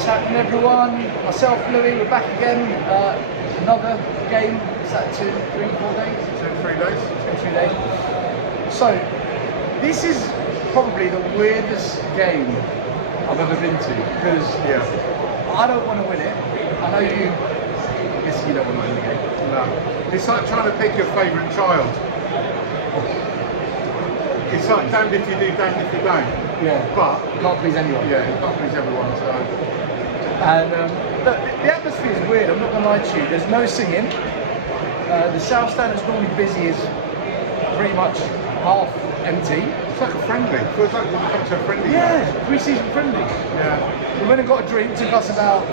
What's happening, everyone? Myself, Louis, we're back again. Another game. Is that 2, 3, 4 days? 2, 3 days. 2, 3 days. So, this is probably the weirdest game I've ever been to because I don't want to win it. I know you. I guess you don't want to win the game. No. It's like trying to pick your favourite child. It's like damned if you do, damned if you don't. Yeah. But Can't please anyone. yeah, you can't please everyone. So And look, the atmosphere is weird, I'm not going to lie to you. There's no singing. The South Stand that's normally busy is pretty much half empty. it's like a friendly. It feels like we've come to a friendly. Yeah, pre-season friendly. Yeah. We went and got a drink, took us about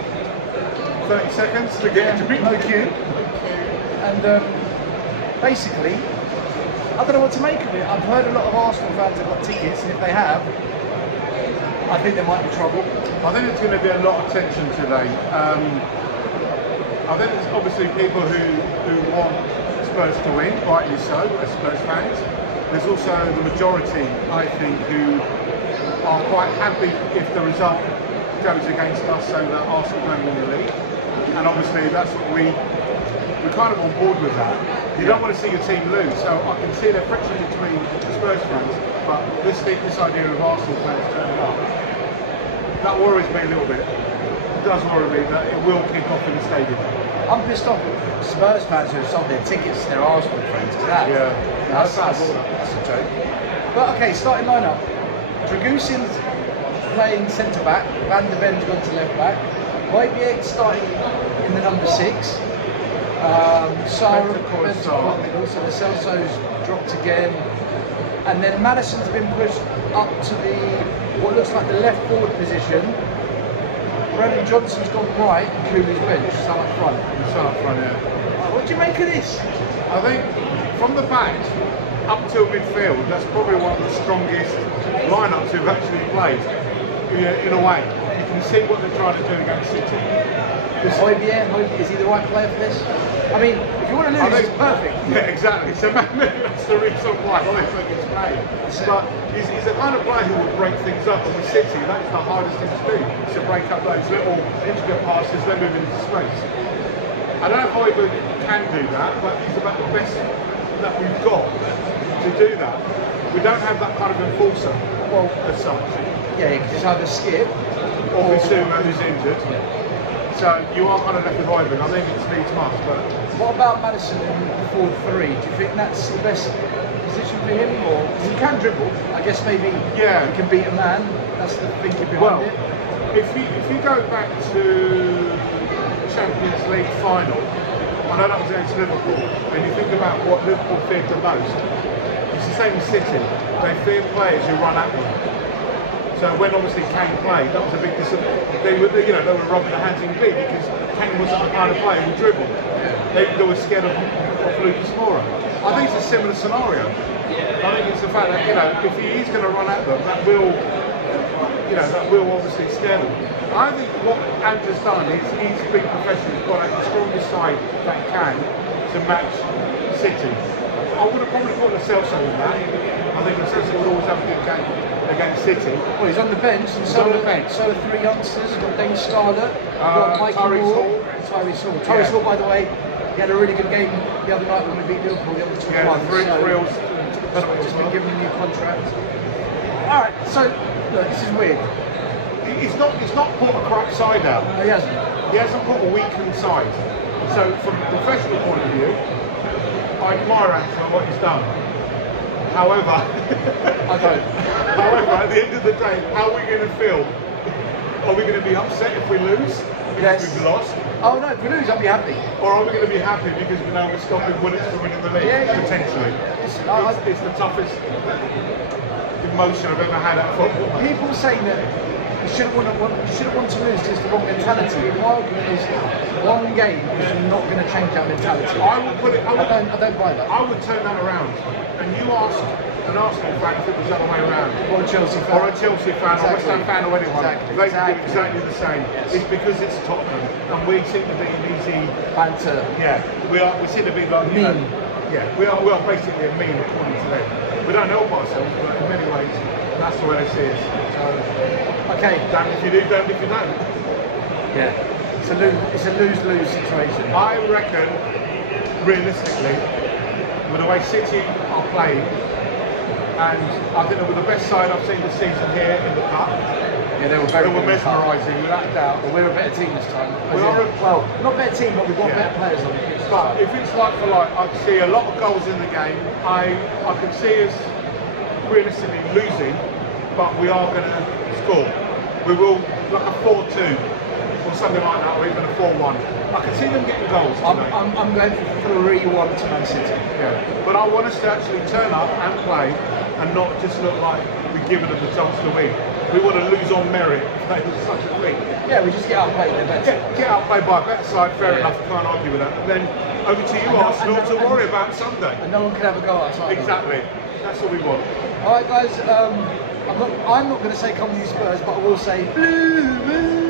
30 seconds to get a drink. no queue. And basically, I don't know what to make of it. I've heard a lot of Arsenal fans have got tickets, and if they have, I think there might be trouble. I think there's going to be a lot of tension today. I think there's obviously people who want Spurs to win, rightly so, as Spurs fans. There's also the majority, I think, who are quite happy if the result goes against us so that Arsenal don't win the league. And obviously that's what we're kind of on board with that. You don't want to see your team lose, so I can see the friction between Spurs fans, but this idea of Arsenal fans turning up, that worries me a little bit. It does worry me that it will kick off in the stadium. I'm pissed off at Spurs fans who have sold their tickets to their Arsenal friends. That's a joke. But okay, starting lineup. Dragusin's playing centre back. Van der Ben's gone to left back. Højbjerg starting in the number 6. Sarah middle, so the Celso's dropped again. And then Maddison's been pushed up to what looks like the left forward position. Brennan Johnson's gone right, and Cooley's bench, so up front. Yeah. What do you make of this? I think from the back up till midfield, that's probably one of the strongest lineups we've actually played. In a way, you can see what they're trying to do against City. Højbjerg, is he the right player for this? I mean, if you want to lose, it's perfect. Yeah, exactly. So maybe that's the reason why I think he's playing. But he's the kind of player who will break things up. And with City, that's the hardest thing to do, is to break up those little intricate passes, then move into space. I don't know if Højbjerg can do that, but he's about the best that we've got to do that. We don't have that kind of enforcer, well, as such. Yeah, you can just either skip or Bissouma, who's injured. Yeah. So you are kind of left with Højbjerg. I think it's needs must. But what about Maddison in 4-3? Do you think that's the best position for him, or he can dribble? I guess maybe he can beat a man. That's the thinking behind it. If you go back to the Champions League final, I know that was against Liverpool, and you think about what Liverpool feared the most. It's the same as City. They fear players who run at them. So when obviously Kane played, that was a big disappointment. They were rubbing their hands in glee because Kane wasn't the kind of player who dribbled. They were scared of Lucas Moura. I think it's a similar scenario. I think it's the fact that if he is going to run at them, that will obviously scare them. I think what Andrew's done is he's been professional. He's got the strongest side that can to match City. I would have probably put the Celso in that. I think the Celso would always have a good game against City. Well, he's on the bench, and so are 3 youngsters. You've got Dane Scarlett, you've got Mikey Moore, Tyrese Hall. Tyrese Hall, by the way, he had a really good game the other night when we beat Liverpool. The other 2-1. Just been given a new contract. All right, so look, this is weird. He's not put a crap side out. No, he hasn't. He hasn't put a weakened side. So from a professional point of view, I admire Andrew for what he's done. However, I don't. However, at the end of the day, how are we going to feel? Are we going to be upset if we lose because we've lost? Oh no, if we lose, I'll be happy. Or are we going to be happy because we know we're stopping Woodwards from winning the league? Potentially. It's the toughest emotion I've ever had at football. People say that you shouldn't want to lose, it's the wrong mentality. My argument is one game is not going to change that mentality. I would put it. I don't buy that. I would turn that around. And you ask an Arsenal fan if it was the other way around. Or a Chelsea fan. Or a Chelsea fan, or a West Ham fan, or anyone. They do exactly the same. Yes. It's because it's Tottenham, and we seem to be an easy banter. Yeah, we seem to be like we are basically a meme according to them. We don't help ourselves, but in many ways, that's the way they see us. So, okay, damn if you do, damn if you don't. Yeah. It's a lose-lose situation. I reckon, realistically, with the way City are playing, and I think they were the best side I've seen this season here in the cup. Yeah, they were very good. Mesmerising, without a doubt. But we're a better team this time. Well, not a better team, but we've got better players on the pitch. But if it's like for like, I can see a lot of goals in the game. I can see us realistically losing, but we are going to score. We will, like a 4-2 or something like that, or even a 4-1. I can see them getting goals today. I'm going for 3-1 to Man City. Yeah, but I want us to actually turn up and play, and not just look like we're giving them the chance to win. We want to lose on merit, if that is such a thing. Yeah, we just get outplayed. They're better. Get outplayed by a better side, fair enough, can't argue with that. But then over to you, Arsenal, to worry about Sunday. And no one can have a go outside. Exactly, that's what we want. All right, guys. I'm not going to say come on you Spurs, but I will say blue, blue.